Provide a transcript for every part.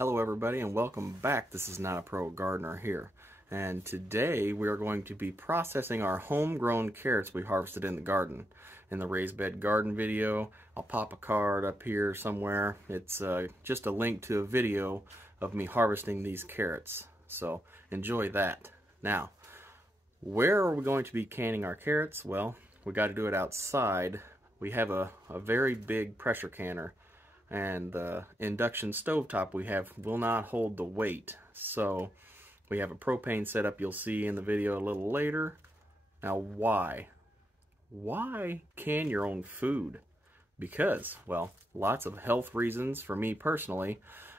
Hello everybody and welcome back. This is Not a Pro Gardener here, and today we are going to be processing our homegrown carrots we harvested in the garden. In the raised bed garden video, I'll pop a card up here somewhere. It's just a link to a video of me harvesting these carrots, so enjoy that. Now, where are we going to be canning our carrots? Well, we got to do it outside. We have a very big pressure canner, and the induction stovetop we have will not hold the weight. So we have a propane setup you'll see in the video a little later. Now why? Why can your own food? Because, well, lots of health reasons. For me personally,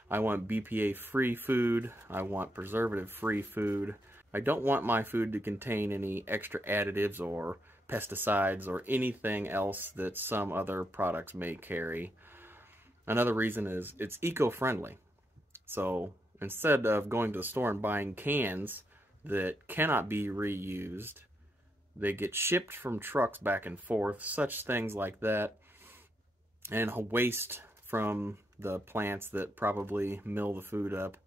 I want BPA free food. I want preservative free food. I don't want my food to contain any extra additives or pesticides or anything else that some other products may carry. Another reason is it's eco-friendly. So instead of going to the store and buying cans that cannot be reused, they get shipped from trucks back and forth, such things like that, and waste from the plants that probably mill the food up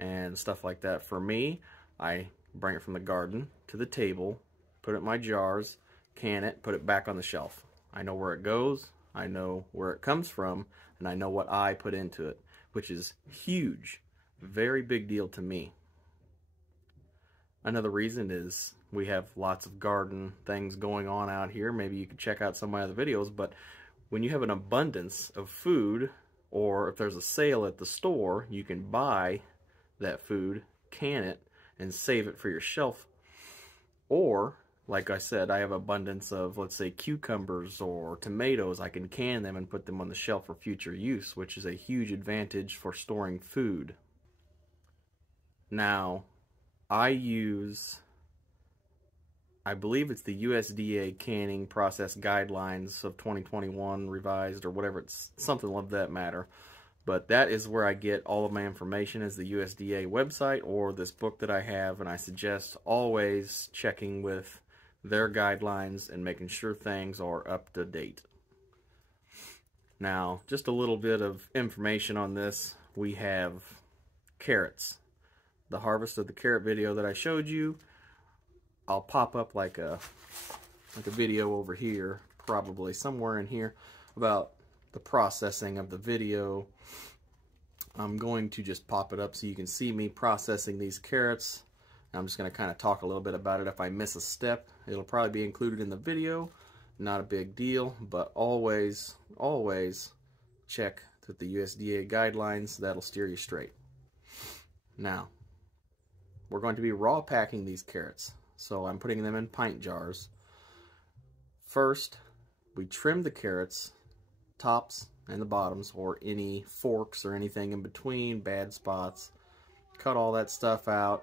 and stuff like that. For me, I bring it from the garden to the table, put it in my jars, can it, put it back on the shelf. I know where it goes, I know where it comes from, and I know what I put into it, which is huge, very big deal to me. Another reason is we have lots of garden things going on out here. Maybe you could check out some of my other videos, but when you have an abundance of food, or if there's a sale at the store, you can buy that food, can it, and save it for your shelf. Or, like I said, I have abundance of, let's say, cucumbers or tomatoes. I can can them and put them on the shelf for future use, which is a huge advantage for storing food. Now, I believe it's the USDA Canning Process Guidelines of 2021 revised, or whatever, it's something of that matter. But that is where I get all of my information, is the USDA website or this book that I have, and I suggest always checking with their guidelines and making sure things are up to date. Now, just a little bit of information on this. We have carrots. The harvest of the carrot video that I showed you, I'll pop up like a video over here, probably somewhere in here, about the processing of the video. I'm going to just pop it up so you can see me processing these carrots. I'm just going to kind of talk a little bit about it. If I miss a step, it'll probably be included in the video. Not a big deal, but always check that the USDA guidelines, that'll steer you straight. Now, we're going to be raw packing these carrots. So I'm putting them in pint jars. First, we trim the carrots, tops and the bottoms, or any forks or anything in between, bad spots. Cut all that stuff out.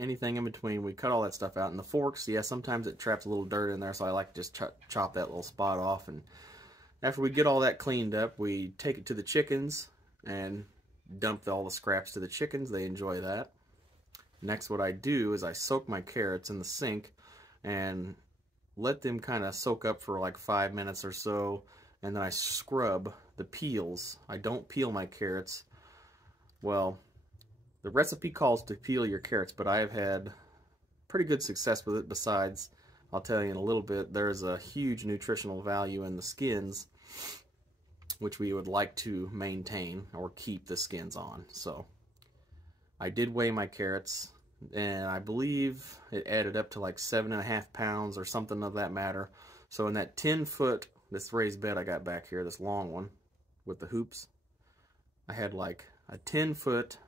Anything in between, we cut all that stuff out. And the forks, yeah, sometimes it traps a little dirt in there, so I like to just chop that little spot off. And after we get all that cleaned up, we take it to the chickens and dump all the scraps to the chickens. They enjoy that. Next, what I do is I soak my carrots in the sink and let them kind of soak up for like 5 minutes or so, and then I scrub the peels. I don't peel my carrots. Well, the recipe calls to peel your carrots, but I have had pretty good success with it. Besides, I'll tell you in a little bit, there's a huge nutritional value in the skins, which we would like to maintain or keep the skins on. So I did weigh my carrots, and I believe it added up to like 7.5 pounds or something of that matter. So in that 10-foot, this raised bed I got back here, this long one with the hoops, I had like a 10-foot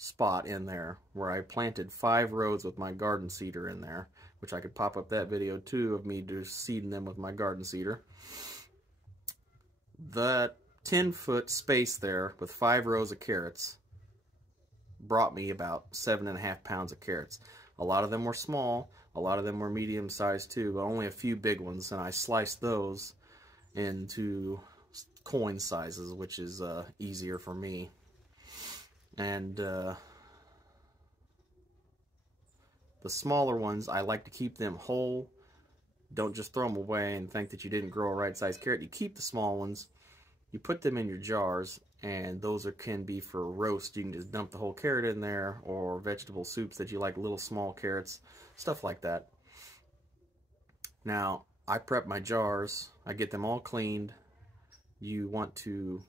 spot in there where I planted 5 rows with my garden seeder in there, which I could pop up that video too of me just seeding them with my garden seeder. The 10-foot space there with 5 rows of carrots brought me about 7.5 pounds of carrots. A lot of them were small, a lot of them were medium sized too, but only a few big ones, and I sliced those into coin sizes, which is easier for me. And the smaller ones, I like to keep them whole. Don't just throw them away and think that you didn't grow a right-sized carrot. You keep the small ones, you put them in your jars, and those can be for roast. You can just dump the whole carrot in there, or vegetable soups that you like, little small carrots, stuff like that. Now, I prep my jars. I get them all cleaned. You want to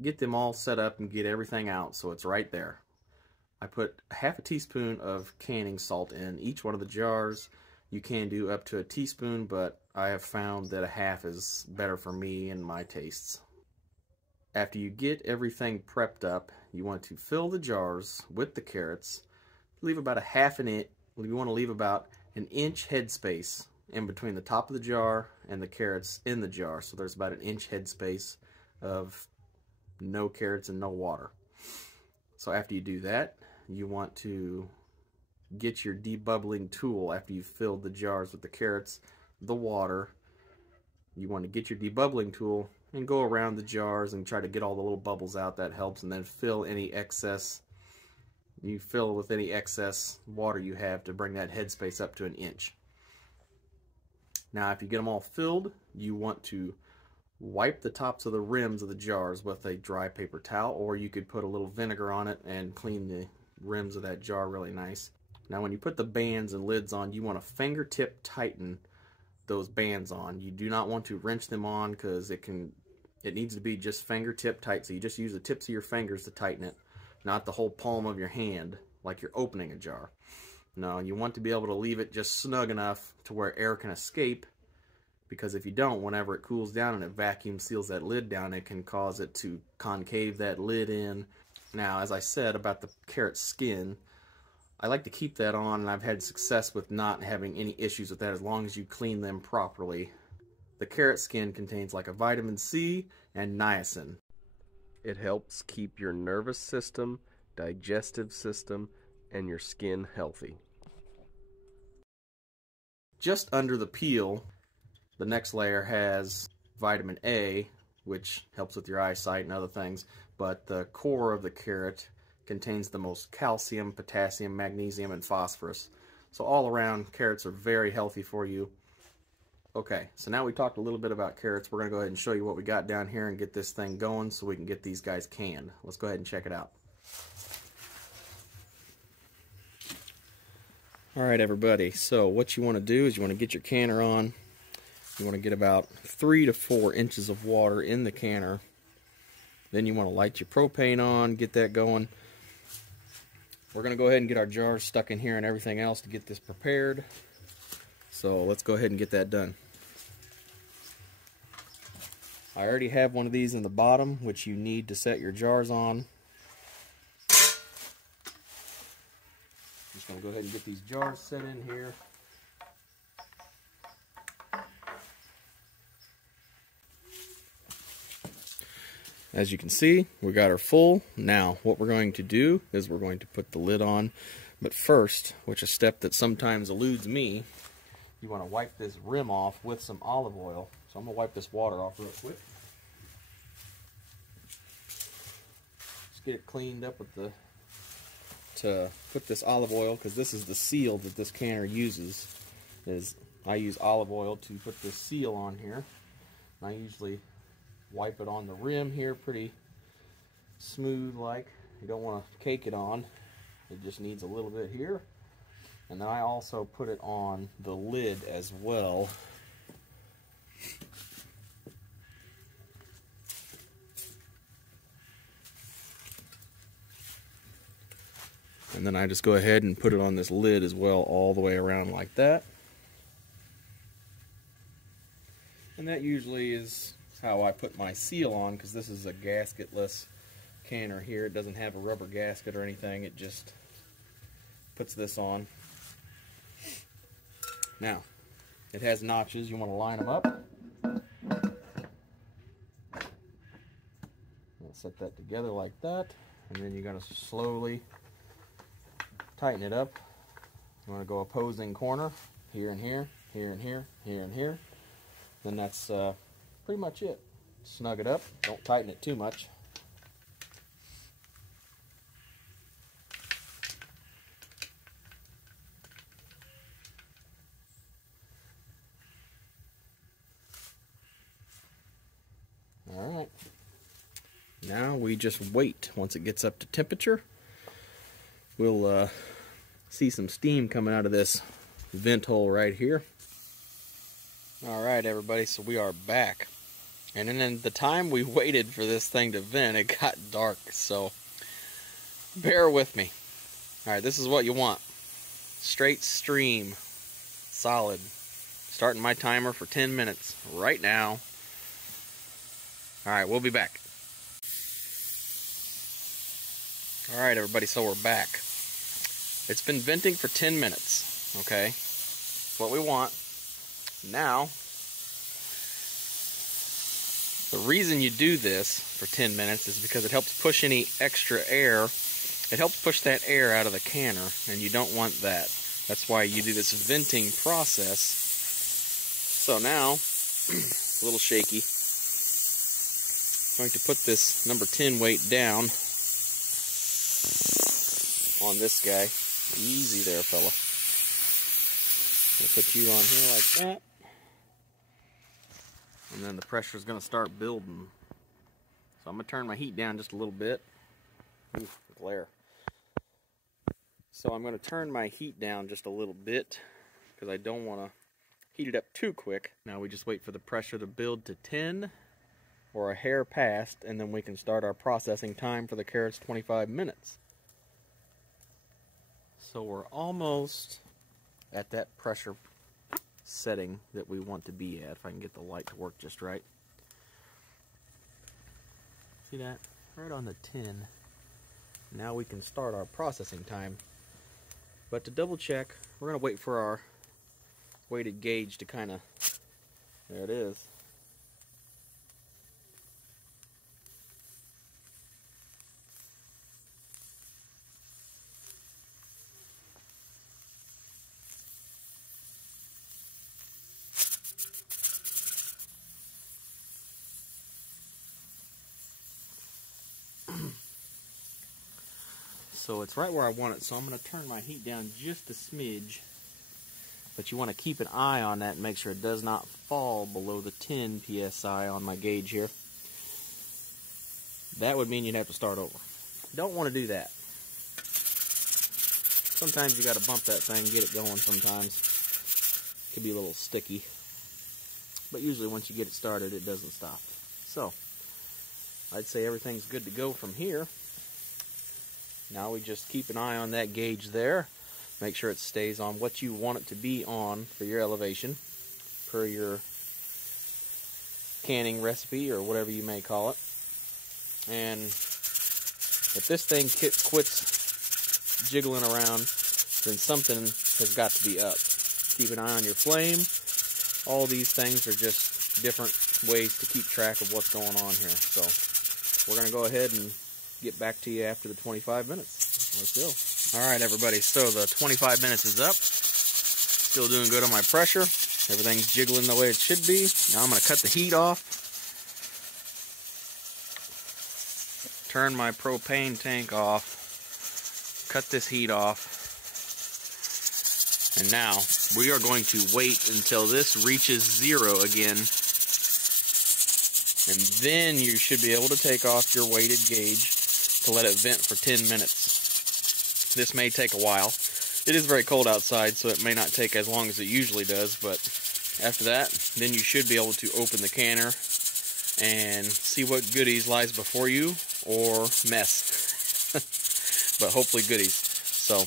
get them all set up and get everything out so it's right there. I put half a teaspoon of canning salt in each one of the jars. You can do up to a teaspoon, but I have found that a half is better for me and my tastes. After you get everything prepped up, you want to fill the jars with the carrots. Leave about a half an inch. You want to leave about an inch headspace in between the top of the jar and the carrots in the jar. So there's about an inch headspace of no carrots and no water. So after you do that, you want to get your debubbling tool. After you've filled the jars with the carrots, the water, you want to get your debubbling tool and go around the jars and try to get all the little bubbles out. That helps. And then fill any excess, you fill with any excess water you have to bring that headspace up to an inch. Now if you get them all filled, you want to wipe the tops of the rims of the jars with a dry paper towel, or you could put a little vinegar on it and clean the rims of that jar really nice. Now when you put the bands and lids on, you want to fingertip tighten those bands on. You do not want to wrench them on, because it needs to be just fingertip tight. So you just use the tips of your fingers to tighten it, not the whole palm of your hand like you're opening a jar. No, you want to be able to leave it just snug enough to where air can escape, because if you don't, whenever it cools down and it vacuum seals that lid down, it can cause it to concave that lid in. Now, as I said about the carrot skin, I like to keep that on, and I've had success with not having any issues with that as long as you clean them properly. The carrot skin contains like a vitamin C and niacin. It helps keep your nervous system, digestive system, and your skin healthy. Just under the peel, the next layer has vitamin A, which helps with your eyesight and other things, but the core of the carrot contains the most calcium, potassium, magnesium, and phosphorus. So all around, carrots are very healthy for you. Okay, so now we talked a little bit about carrots. We're going to go ahead and show you what we got down here and get this thing going so we can get these guys canned. Let's go ahead and check it out. Alright everybody, so what you want to do is you want to get your canner on. You want to get about 3 to 4 inches of water in the canner. Then you want to light your propane on, get that going. We're going to go ahead and get our jars stuck in here and everything else to get this prepared. So let's go ahead and get that done. I already have one of these in the bottom, which you need to set your jars on. Just going to go ahead and get these jars set in here. As you can see, we got her full. Now, what we're going to do is we're going to put the lid on. But first, which is a step that sometimes eludes me, you want to wipe this rim off with some olive oil. So I'm going to wipe this water off real quick. Just get it cleaned up with to put this olive oil, because this is the seal that this canner uses. I use olive oil to put this seal on here. And I usually wipe it on the rim here pretty smooth like. You don't want to cake it on. It just needs a little bit here. And then I also put it on the lid as well. And then I just go ahead and put it on this lid as well, all the way around like that. And that usually is how I put my seal on, because this is a gasketless canner here. It doesn't have a rubber gasket or anything. It just puts this on. Now, it has notches. You want to line them up. I'll set that together like that, and then you're going to slowly tighten it up. You want to go opposing corner, here and here, here and here, here and here. Then that's pretty much it. Snug it up. Don't tighten it too much. Alright. Now we just wait. Once it gets up to temperature, we'll see some steam coming out of this vent hole right here. Alright everybody, so we are back. And then in the time we waited for this thing to vent, it got dark, so bear with me. Alright, this is what you want. Straight stream. Solid. Starting my timer for 10 minutes right now. Alright, we'll be back. Alright everybody, so we're back. It's been venting for 10 minutes, okay? That's what we want. Now, the reason you do this for 10 minutes is because it helps push any extra air. It helps push that air out of the canner, and you don't want that. That's why you do this venting process. So now, a little shaky. I'm going to put this number 10 weight down on this guy. Easy there, fella. I'll put you on here like that. And then the pressure is going to start building. So I'm going to turn my heat down just a little bit. Ooh, glare. So I'm going to turn my heat down just a little bit because I don't want to heat it up too quick. Now we just wait for the pressure to build to 10 or a hair past, and then we can start our processing time for the carrots, 25 minutes. So we're almost at that pressure setting that we want to be at, if I can get the light to work just right. See that? Right on the 10. Now we can start our processing time. But to double check, we're going to wait for our weighted gauge to kind of, there it is. So it's right where I want it, so I'm going to turn my heat down just a smidge. But you want to keep an eye on that and make sure it does not fall below the 10 psi on my gauge here. That would mean you'd have to start over. Don't want to do that. Sometimes you got to bump that thing, get it going sometimes. It can be a little sticky. But usually once you get it started, it doesn't stop. So, I'd say everything's good to go from here. Now we just keep an eye on that gauge there. Make sure it stays on what you want it to be on for your elevation, per your canning recipe or whatever you may call it. And if this thing quits jiggling around, then something has got to be up. Keep an eye on your flame. All these things are just different ways to keep track of what's going on here. So we're going to go ahead and get back to you after the 25 minutes. Let's go. Alright everybody, so the 25 minutes is up. Still doing good on my pressure. Everything's jiggling the way it should be. Now I'm going to cut the heat off. Turn my propane tank off. Cut this heat off. And now we are going to wait until this reaches 0 again. And then you should be able to take off your weighted gauge to let it vent for 10 minutes. This may take a while. It is very cold outside, so it may not take as long as it usually does, but after that, then you should be able to open the canner and see what goodies lies before you, or mess. But hopefully goodies. So,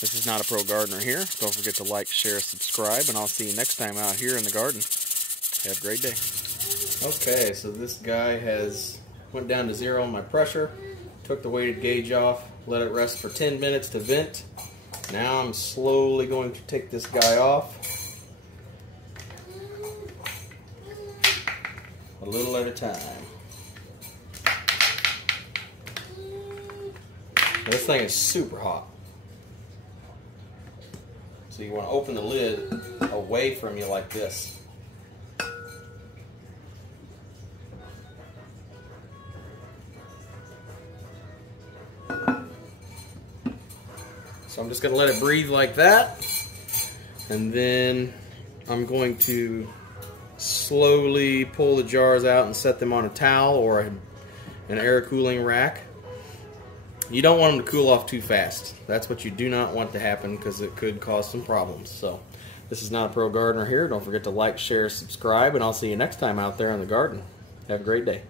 this is Not a Pro Gardener here. Don't forget to like, share, subscribe, and I'll see you next time out here in the garden. Have a great day. Okay, so this guy has went down to 0 on my pressure. Took the weighted gauge off, let it rest for 10 minutes to vent. Now I'm slowly going to take this guy off, a little at a time. This thing is super hot. So you want to open the lid away from you like this. So I'm just going to let it breathe like that, and then I'm going to slowly pull the jars out and set them on a towel or an air cooling rack. You don't want them to cool off too fast. That's what you do not want to happen, because it could cause some problems. So this is Not a Pro Gardener here. Don't forget to like, share, subscribe, and I'll see you next time out there in the garden. Have a great day.